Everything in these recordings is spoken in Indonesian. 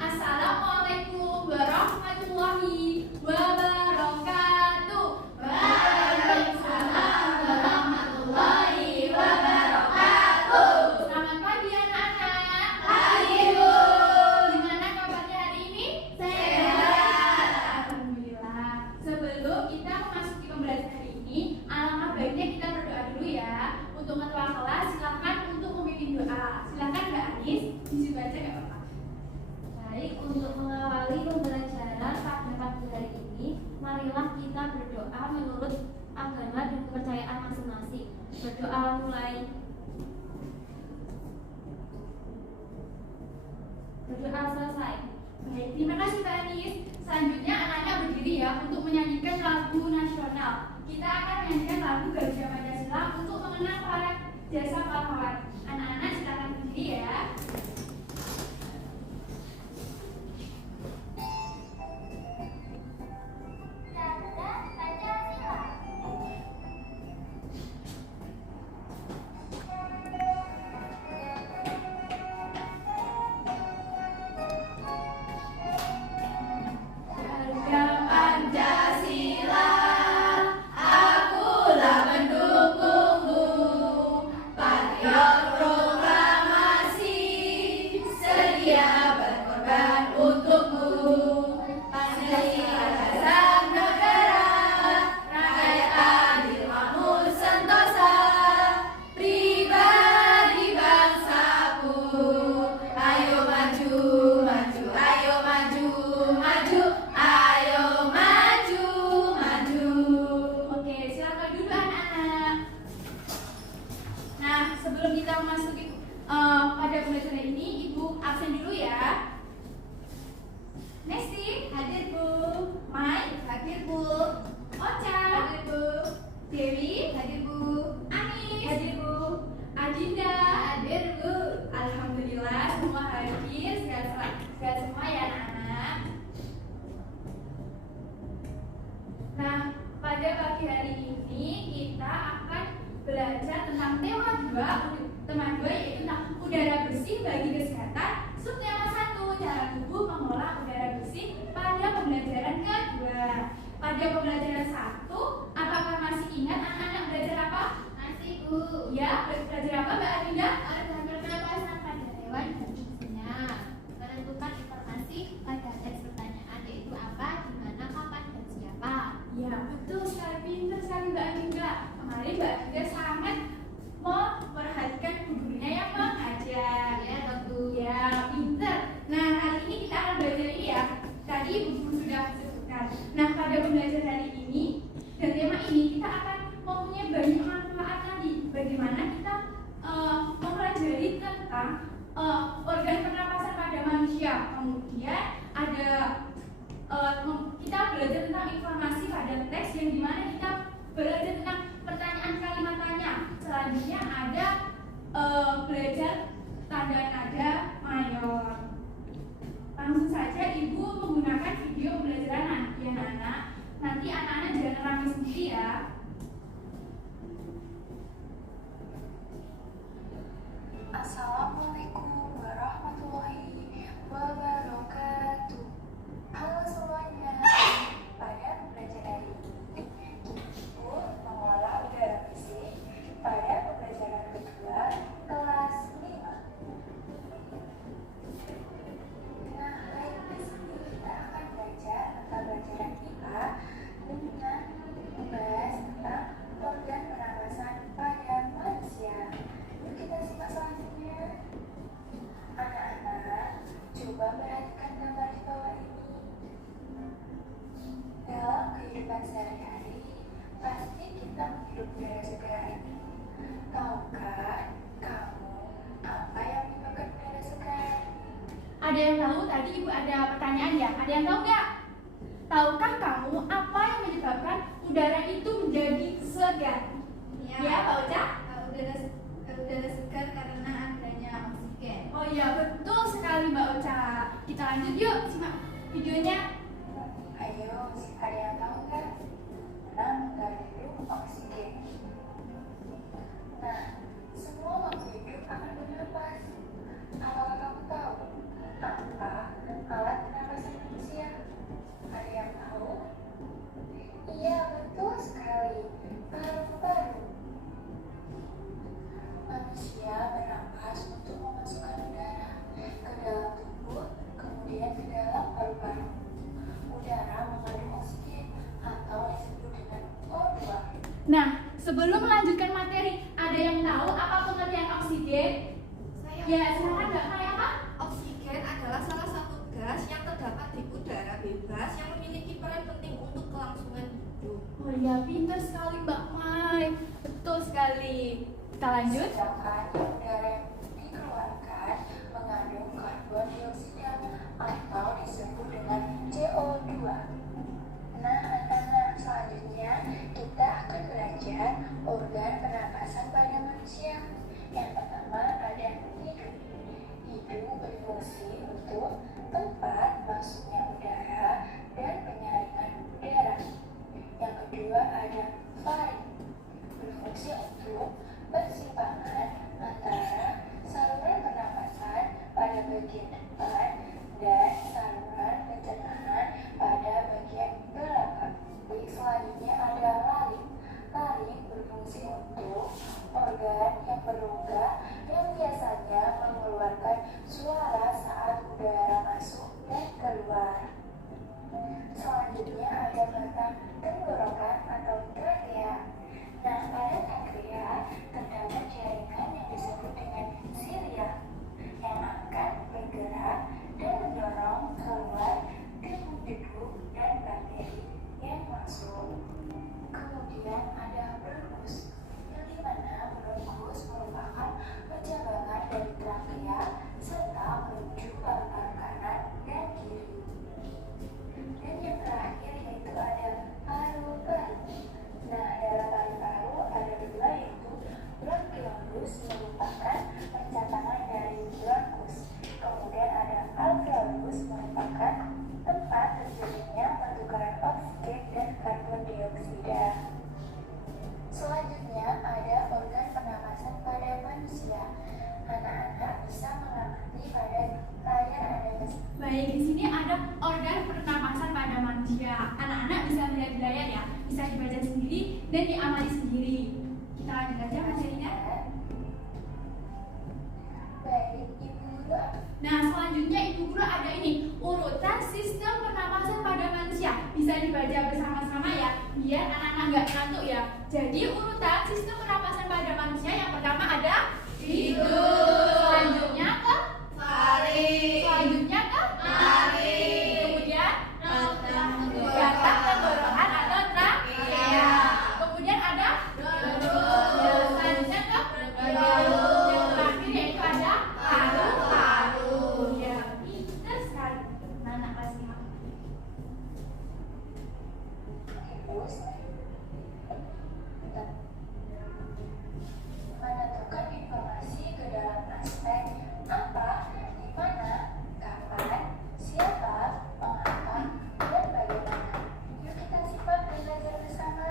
Assalamualaikum warahmatullahi wabarakatuh. Waalaikumsalam warahmatullahi wabarakatuh. Selamat pagi anak-anak. Pagi Bu. Gimana kabarnya hari ini? Sehat. Alhamdulillah. Sebelum kita memasuki pembelajaran hari ini, alangkah baiknya kita berdoa dulu ya. Untuk ketua kelas silakan untuk memimpin doa. Silakan Mbak Anis, disitu aja nggak apa-apa. Baik, untuk mengawali pembelajaran pada pagi hari ini, marilah kita berdoa menurut agama dan kepercayaan masing-masing. Berdoa mulai. Berdoa selesai. Baik, terima kasih Mbak Anis. Selanjutnya anak-anak berdiri ya untuk menyanyikan lagu nasional. Kita akan menyanyikan lagu Garuda Pancasila untuk mengenang para jasa pahlawan. Anak-anak silakan berdiri ya. Sebelum kita memasuki pada pembelajaran ini, Ibu absen dulu ya. Nesti, hadir Bu. Mai, hadir Bu. Ocha, hadir Bu. Dewi, hadir Bu. Anis, hadir Bu. Adinda, hadir Bu. Alhamdulillah semua hadir, sehat semua ya anak-anak. Nah, pada pagi hari ini kita akan belajar tentang tema 2 yaitu tentang udara bersih bagi kesehatan. Subtema 1, cara tubuh mengolah udara bersih pada pembelajaran kedua. Pada pembelajaran 1, apakah masih ingat anak-anak belajar apa? Masih Bu. Ya, belajar apa Mbak Adinda? Pernapasan pada hewan dan fungsinya. Menentukan informasi pada teks pertanyaan yaitu apa, di mana, kapan, dan siapa. Ya, betul sekali, pintar sekali Mbak Adinda. Kemarin Mbak Adinda sangat memperhatikan gurunya yang mengajar. Ya, tentu. Ya, pintar. Nah, hari ini kita akan belajar ini ya. Tadi Ibu Guru sudah sebutkan. Nah, pada pembelajaran hari ini dan tema ini kita akan mempunyai banyak manfaat tadi. Bagaimana kita mempelajari tentang organ pernapasan pada manusia. Kemudian ada kita belajar tentang informasi pada teks yang dimana kita belajar tentang pertanyaan kalimat tanya. Selanjutnya ada belajar tanda nada mayor. Langsung saja Ibu menggunakan video pembelajaran ya anak. Nanti anak-anak jangan nangis sendiri ya. Assalamualaikum warahmatullahi wabarakatuh. Halo semuanya. Pada pembelajaran ini, Ibu mengolah udara bersih pada pembelajaran kedua kelas 5. Nah, baik di sini kita akan belajar mata pelajaran IPA dengan membahas tentang organ pernapasan pada manusia. Yuk kita simak selanjutnya. Anak-anak, coba perhatikan gambar di bawah ini. Dalam kehidupan sehari-hari, pasti kita menghirup udara segar. Tahukah kamu apa yang menyebabkan udara segar? Ada yang tahu tadi Ibu ada pertanyaan ya? Ada yang tahu nggak? Tahukah kamu apa yang menyebabkan udara itu menjadi segar? Ya, Pak Ocha? Udara segar karena adanya oksigen. Oh iya, betul sekali Mbak Ocha. Kita lanjut yuk, simak videonya. Ayo, ada yang tahu nggak? Nah, mengandung oksigen. Nah, semua makhluk hidup akan bernapas. Apakah kamu tahu apa Sebelum melanjutkan materi, ada yang tahu apa pengertian oksigen? Ya, silakan Mbak Maya, Pak. Oksigen adalah salah satu gas yang terdapat di udara bebas yang memiliki peran penting untuk kelangsungan hidup. Oh ya, pintar sekali Mbak Mai. Betul sekali. Kita lanjut. Sedangkan udara yang dikeluarkan mengandung karbon dioksida atau disebut dengan CO2. Nah, anak-anak, selanjutnya kita akan belajar organ pernapasan pada manusia. Yang pertama ada hidung. Hidung berfungsi untuk tempat masuknya udara dan penyaringan darah. Yang kedua ada faring. Berfungsi untuk persimpangan antara saluran pernapasan pada bagian depan dan saluran pencernaan pada bagian belakang. Selanjutnya ada laring. Laring berfungsi untuk organ yang berrongga yang biasanya mengeluarkan suara saat udara masuk dan keluar. Selanjutnya ada batang tenggorokan atau trakea. Nah, pada trakea terdapat jaringan yang disebut dengan silia yang akan bergerak dan mendorong keluar debu-debu dan bakteri yang masuk. Kemudian ada bronkus, yang dimana bronkus merupakan penjabangan dari trakea serta menuju paru-paru kanan dan kiri. Dan yang terakhir yaitu ada paru-paru. Nah, dalam paru-paru ada dua, yaitu bronkiolus merupakan pencatangan dari bronkus. Kemudian ada alveolus merupakan tempat terjadinya pertukaran oksigen dan karbon dioksida. Selanjutnya ada organ pernapasan pada manusia. Anak-anak bisa mengamati pada layar ada Baik, di sini ada organ pernapasan pada manusia. Anak-anak bisa melihat di layar ya, bisa dibaca sendiri dan diamati sendiri. Kita lanjut aja materinya. baik ibu guru. Nah, selanjutnya Ibu Guru ada ini, urutan sistem pernapasan pada manusia. Bisa dibaca bersama-sama ya, biar anak-anak nggak ngantuk ya. Jadi urutan sistem pernapasan pada manusia yang pertama ada hidung. Selanjutnya ke Faring. selanjutnya ke Laring. kemudian Batang batang tenggorokan atau trakea. Kemudian ada selanjutnya ke yang terakhir yaitu ada paru-paru. Ya, pintar sekali anak kelas 5. Menentukan informasi ke dalam aspek apa, di mana, kapan, siapa, mengapa, dan bagaimana. Yuk kita simak dan belajar bersama.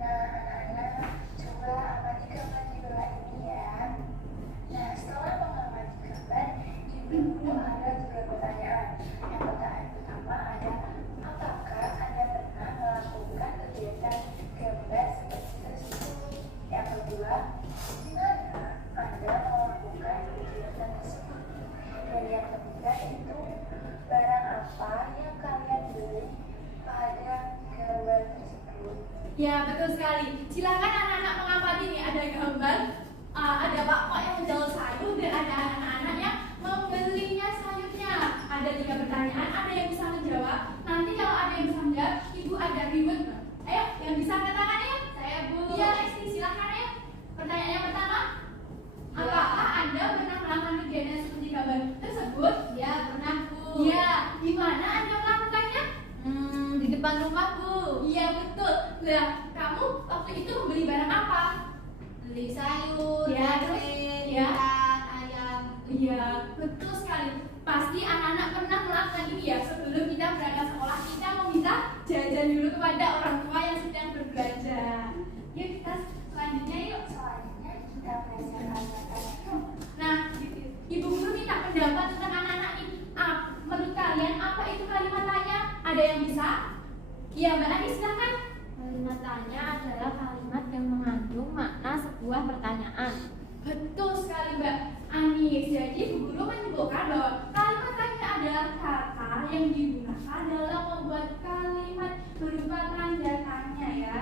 Nah, anak-anak, coba amati gambar di bawah ini ya. Nah, setelah mengamati gambar, ibu ada 3 pertanyaan. Yang pertanyaan pertama ada, apakah Anda pernah melakukan kegiatan gambar seperti tersebut? Yang kedua, di mana Anda melakukan kegiatan tersebut? Dan yang ketiga itu, barang apa yang kalian beli pada gambar tersebut? Ya, betul sekali. Silakan anak-anak mengamati nih, ada gambar, ada bapak yang menjual sayur dan ada anak-anak yang membelinya sayurnya. Ada 3 pertanyaan, ada yang bisa menjawab. Nanti kalau ada yang bisa menjawab, Ibu ada reward. Ayo, yang bisa angkat tangan ya. Saya Bu. Iya, Lesti, silakan ya. Pertanyaan yang pertama, apakah Anda pernah melakukan kegiatan seperti gambar tersebut? Ya, pernah Bu. Iya, di mana Anda melakukannya? Di depan rumah Bu. Iya, betul. Nah, kamu waktu itu membeli barang apa? Beli sayur, Ya, terus? tempe, Ya. ikan, ayam. Iya, betul sekali. Pasti anak-anak pernah melakukan ini ya. Sebelum kita berangkat sekolah, kita meminta jajan dulu kepada orang tua yang sedang berbelanja. Yuk, kita selanjutnya yuk. Selanjutnya kita belajar kata-kata. Nah, Ibu Guru minta pendapat tentang anak-anak ini. Menurut kalian apa itu kalimat tanya? Ada yang bisa? Iya, Mbak Ani, silakan. Kalimat tanya adalah kalimat yang mengandung makna sebuah pertanyaan. Betul sekali Mbak Ani. Jadi Bu Guru menyebutkan bahwa kalimat tanya adalah kata yang digunakan dalam membuat kalimat berupa tanda tanya ya.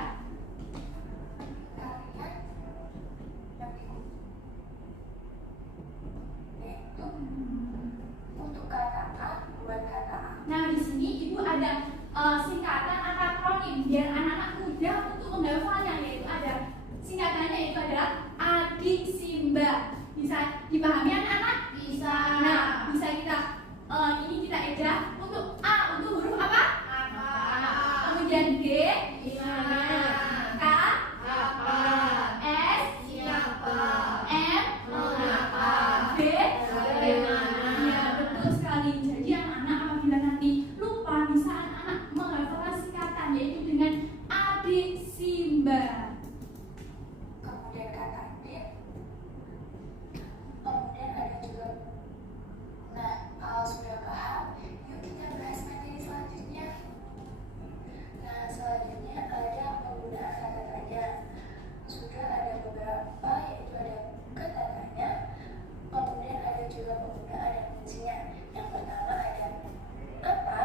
singkatan atau akronim biar anak-anak mudah untuk menghafalnya, yaitu ada singkatannya itu adalah Adik Simba. Bisa dipahami anak-anak? Bisa. Nah, bisa kita ini kita edah untuk A untuk huruf apa? Apa? Kemudian D Gimana? K Apa? S Siapa? M Mengapa? B Bagaimana? Ya, betul sekali. Jadi anak-anak apabila nanti lupa bisa anak-anak menghafal singkatan yaitu dengan Adik Simba. Kemudian kata adik. Kemudian ada juga. Nah, kalau sudah paham, yuk kita bahas materi selanjutnya. Nah, selanjutnya ada penggunaan kata tanya. Sudah ada beberapa, yaitu ada kata tanya. Kemudian ada juga penggunaan dan fungsinya. Yang pertama ada apa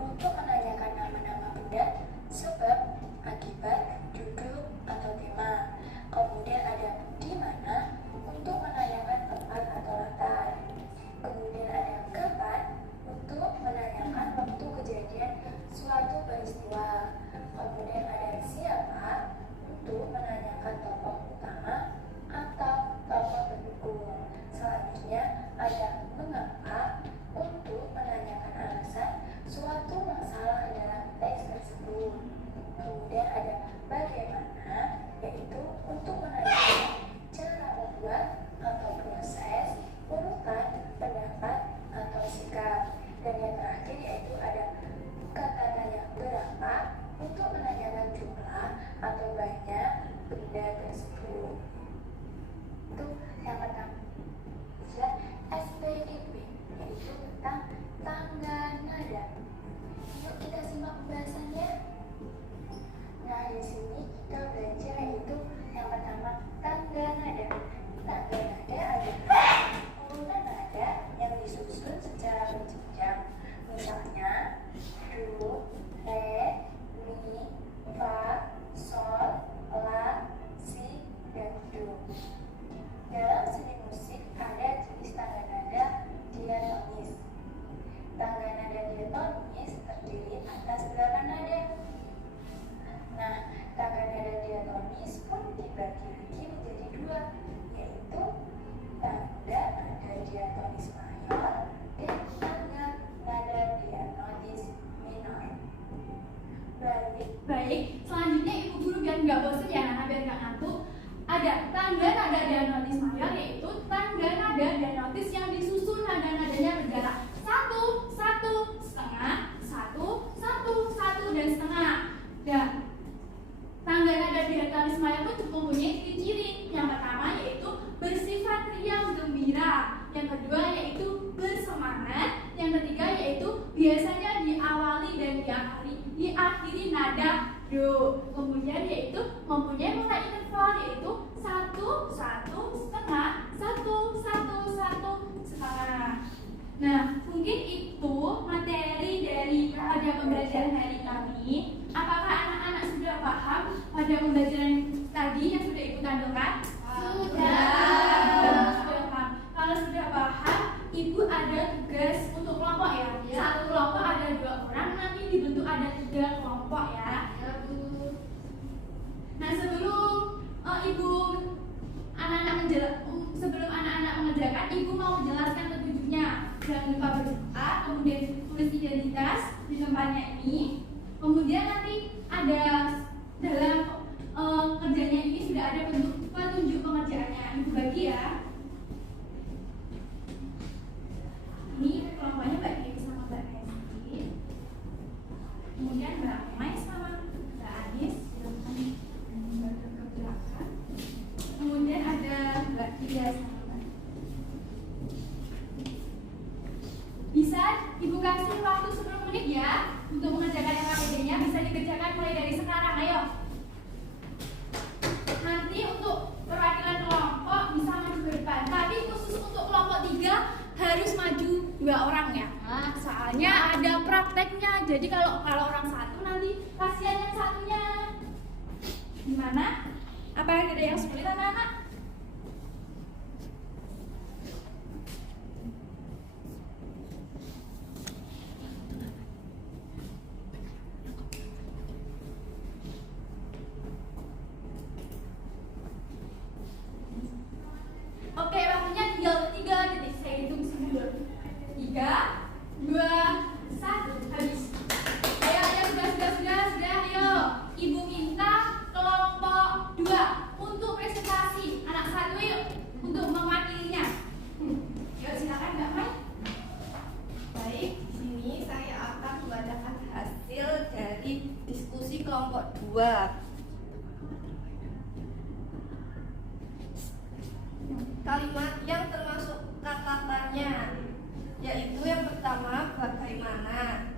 untuk menanyakan nama-nama benda, sebab, akibat, judul, atau tema. Kemudian ada di mana untuk menanyakan tempat atau latar. Kemudian ada kapan untuk menanyakan waktu kejadian suatu peristiwa. Kemudian ada siapa untuk menanyakan tokoh utama atau tokoh pendukung. Selanjutnya ada mengapa untuk menanyakan alasan suatu masalah dalam teks tersebut. Kemudian ada bagaimana, yaitu untuk menanyakan cara membuat atau proses, urutan, pendapat, atau sikap. Dan yang terakhir yaitu ada kata tanya berapa untuk menanyakan jumlah atau banyak benda tersebut. Itu yang pertama. SPDP yaitu tentang tangga nada. Yuk kita simak pembahasannya. Nah, di sini kita belajar yaitu yang pertama tangga nada. Tangga nada adalah urutan nada yang disusun secara berjenjang. Misalnya do, re, mi, fa, sol, la, si, dan do. Dalam seni musik ada jenis tangga nada diatonis. Tangga nada diatonis terdiri atas 8 nada. Nah, tangga nada diatonis pun dibagi lagi menjadi 2, yaitu tangga nada diatonis mayor dan tangga nada diatonis minor. Baik, selanjutnya ibu guru biar nggak bosan ya anak biar nggak ngantuk. Ada tangga nada diatonis mayor yaitu tangga nada diatonis yang disusun nada-nadanya berjarak 1, 1, setengah, 1, 1, 1 dan setengah. Dan tangga nada diatonis mayor pun mempunyai ciri-ciri. Yang pertama yaitu bersifat riang gembira, yang kedua yaitu bersemangat, yang ketiga yaitu biasanya diawali dan diakhiri nada do. Kemudian yaitu mempunyai mulai interval yaitu 1, 1, setengah, 1, 1, 1, setengah. Nah, mungkin itu materi dari pada pembelajaran hari ini. Apakah anak-anak sudah paham pada pembelajaran tadi yang sudah ibu tampilkan? Sudah paham. Kalau sudah paham, ibu ada tugas untuk kelompok ya. Satu kelompok ada 2 orang, nanti dibentuk ada 3 kelompok ya. Nah, sebelum sebelum anak-anak mengerjakan, ibu mau menjelaskan petunjuknya. Jangan lupa berdoa, kemudian tulis identitas di tempatnya ini. Kemudian nanti ada dalam kerjanya ini sudah ada petunjuk pengerjaannya. Ibu bagi ya. Ini kelompoknya Mbak Dewi sama Mbak Hesti. Kemudian Mbak Mai sama Mbak Anis. Kemudian ada Mbak Tia sama Mbak. Bisa ibu kasih waktu 10 menit ya untuk mengerjakan LKPD-nya. Bisa dikerjakan mulai dari sekarang, ayo. Nanti untuk perwakilan kelompok bisa maju ke depan. Tapi khusus untuk kelompok 3 harus maju 2 orang ya. Soalnya ada prakteknya. Jadi kalau orang satu nanti kasihan yang satunya. Gimana? Apa ada yang sulit anak-anak? kedua. Kalimat yang termasuk kata-katanya, yaitu yang pertama bagaimana.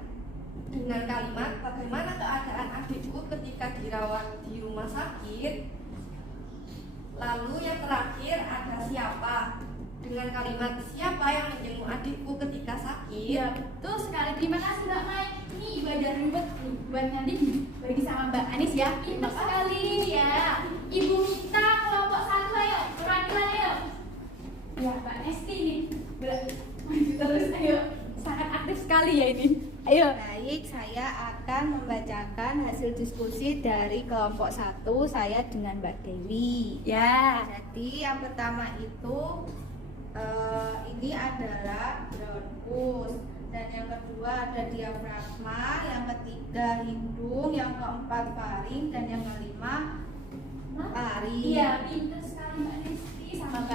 Dengan kalimat bagaimana keadaan adikku ketika dirawat di rumah sakit. Lalu yang terakhir ada siapa. Dengan kalimat siapa yang menjenguk adikku ketika sakit. Iya, betul sekali. Terima kasih Mbak Mai. Ini Ibu ada ribet nih buat nanti bagi sama Mbak Anis ya. Pintar sekali ya. Ibu minta kelompok 1 ayo, perwakilan ayo. Ya, Mbak Nesti nih. Maju terus ayo. Sangat aktif sekali ya ini. Ayo. Baik, saya akan membacakan hasil diskusi dari kelompok 1 saya dengan Mbak Dewi. Ya. Jadi yang pertama itu ini adalah ground push, dan yang kedua ada diafragma, yang ketiga hidung, yang keempat faring, dan yang kelima taring. Iya, pintar sekali Mbak Nesti sama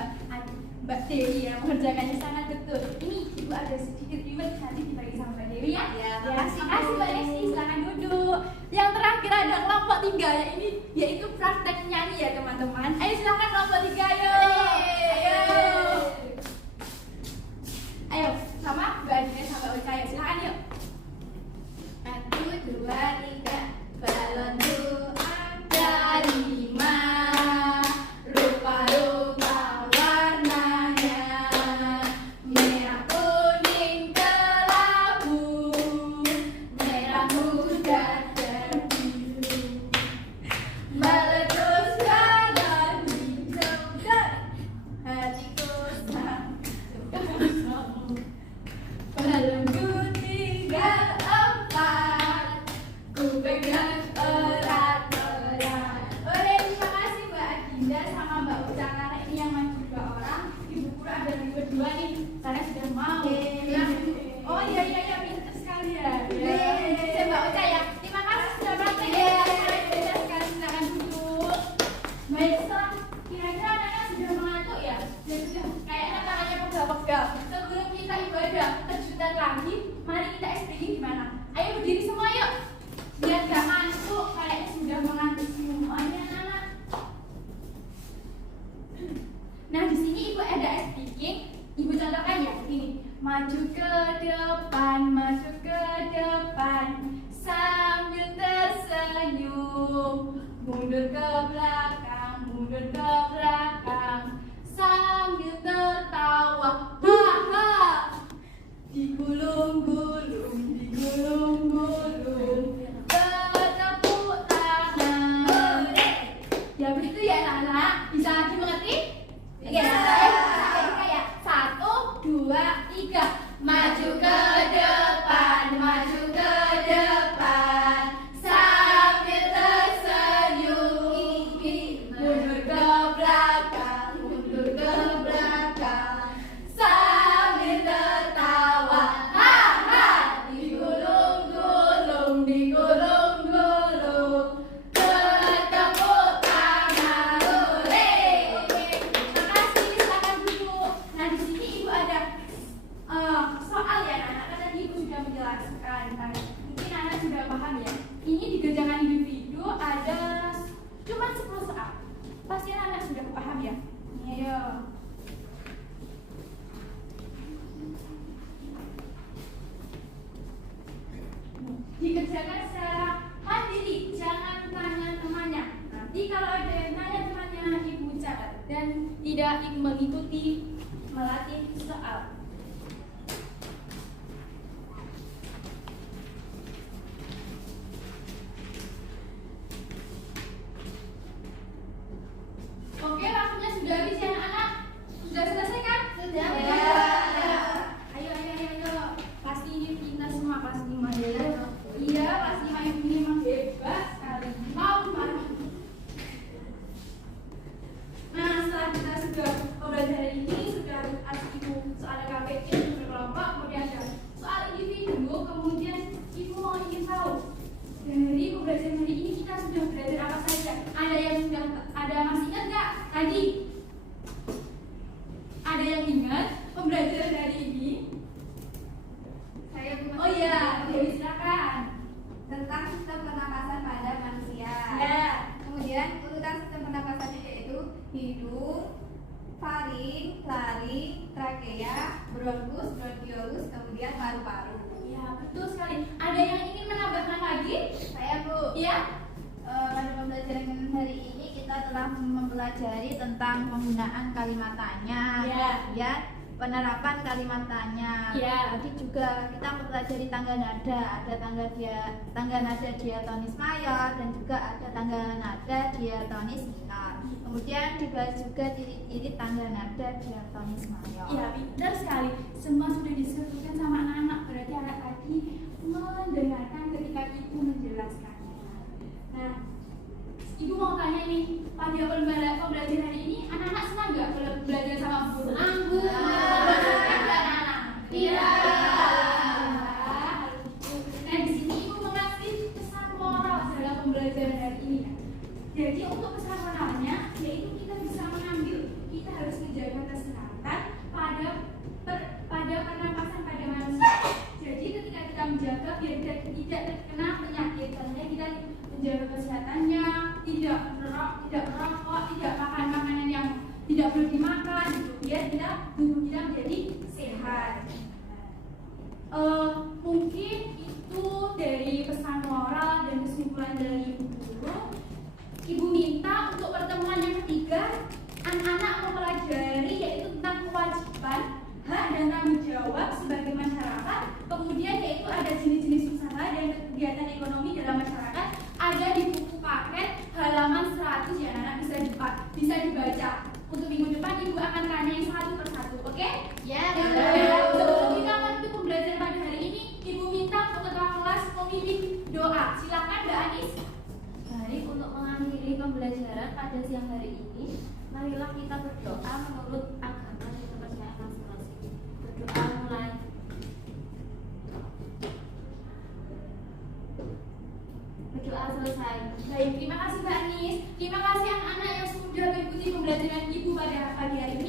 Mbak Dewi ya, mengerjakannya sangat betul. Ini Ibu ada sedikit ribet, nanti dibagi sama Mbak Dewi ya. Ya, Terima kasih Mbak Nesti, silakan duduk. Yang terakhir ada kelompok 3 ya, ini yaitu praktek nyanyi ya teman-teman. Ayo silakan kelompok 3 ayo. Ayo, sama Mbak Adina sama Mbak Uca ya, silakan yuk. 1, 2, 3. Balon doa dari rupa-rupa warnanya, merah kuning kelabu, merah muda dan biru, meletus bagai hijau dan hatiku sang balonku 3, 4, ku pegang erat-erat. Oleh, terima kasih Mbak Adinda sama Mbak Uca, karena ini yang maju 2 orang. Ibu guru ada yang berdua nih, karena sudah mau. Oh iya, pintar sekali ya. Saya Mbak Uca ya. Terima kasih sudah praktek ya. Pintar sekali, silakan duduk. Baik, setelah kira-kira anak-anak sudah mengantuk ya, dan sudah kayaknya tangannya pegal-pegal. Sebelum kita ibadah kejutan lagi, mari kita explaining gimana. Ayo berdiri semua yuk, biar gak ngantuk. Kayaknya sudah mengantuk semuanya anak-anak. Nah di sini ibu ada speaking, ibu contohkan ya ini. Maju ke depan, sambil tersenyum. Mundur ke belakang, sambil tertawa. Haha. Digulung-gulung, bertepuk tangan. Ya begitu ya anak-anak. Bisa lagi mengerti? Oke, ya. 1, 2, 3. Maju ke depan, sambil tersenyum. Mundur ke belakang, sambil tertawa. Haha. Digulung-gulung, bertepuk tangan. Hore. Oke, terima kasih. Silakan duduk. Nah di sini ibu ada soal ya anak. Kan tadi ibu sudah menjelaskan. Mungkin anak sudah paham ya. Ini dikerjakan individu ada cuma 10 soal. Pasti anak sudah paham ya. Ayo. Dikerjakan secara mandiri, jangan tanya temannya. Nanti kalau ada yang tanya temannya, ibu catat dan tidak mengikuti melatih soal. Oke, waktunya sudah habis ya anak-anak. Sudah selesai kan? Sudah. Ya. Ayo. Pasti ini pintar semua, pasti Maya. Iya, pasti Maya ini memang hebat sekali. Mau marah. Nah, setelah kita sudah belajar hari ini, paru-paru, trakea, bronkus, bronkiolus, kemudian paru-paru. Ya, betul sekali. Ada yang ingin menambahkan lagi? Saya Bu, Ya? pada pembelajaran hari ini kita telah mempelajari tentang penggunaan kalimat tanya, Ya. kemudian penerapan kalimat tanya. Ya. Tadi juga kita mempelajari tangga nada, ada tangga nada diatonis mayor dan juga ada tangga nada diatonis minor. Kemudian dibahas juga ciri-ciri tangga nada diatonis mayor. Ya, benar sekali. Semua sudah disebutkan sama anak-anak. Berarti anak tadi mendengarkan ketika ibu menjelaskan. Nah, ibu mau tanya nih, pada pembelajaran hari ini anak-anak senang nggak kalau belajar sama guru? Senang, Bu. Nah, di sini ibu mengasih pesan moral dalam pembelajaran hari ini. Jadi untuk pesan moralnya, yaitu kita bisa mengambil, kita harus menjaga kesehatan pada pernapasan pada manusia. Jadi ketika kita menjaga biar kita tidak terkena penyakit, tentunya kita menjaga kesehatannya, tidak merokok, tidak makan makanan yang tidak perlu dimakan, gitu, biar tubuh kita menjadi sehat. Mungkin itu dari pesan moral dan kesimpulan dari ibu guru. Ibu minta untuk pertemuan yang ketiga, anak-anak mempelajari yaitu tentang kewajiban, hak dan tanggung jawab sebagai masyarakat. Kemudian yaitu ada jenis-jenis usaha dan kegiatan ekonomi dalam masyarakat. Ada di buku paket halaman 100 ya anak bisa dibaca. Untuk minggu depan ibu akan tanyain satu persatu, oke? Ya, Sebelum kita menutup pembelajaran pada hari ini, ibu minta untuk ketua kelas memimpin doa. Silakan Mbak Anis. Baik, untuk mengakhiri pembelajaran pada siang hari ini, marilah kita berdoa menurut agama dan kepercayaan masing-masing. Berdoa mulai. Berdoa selesai. Baik, terima kasih Mbak Anis. Terima kasih anak-anak yang sudah mengikuti pembelajaran ibu pada pagi hari ini.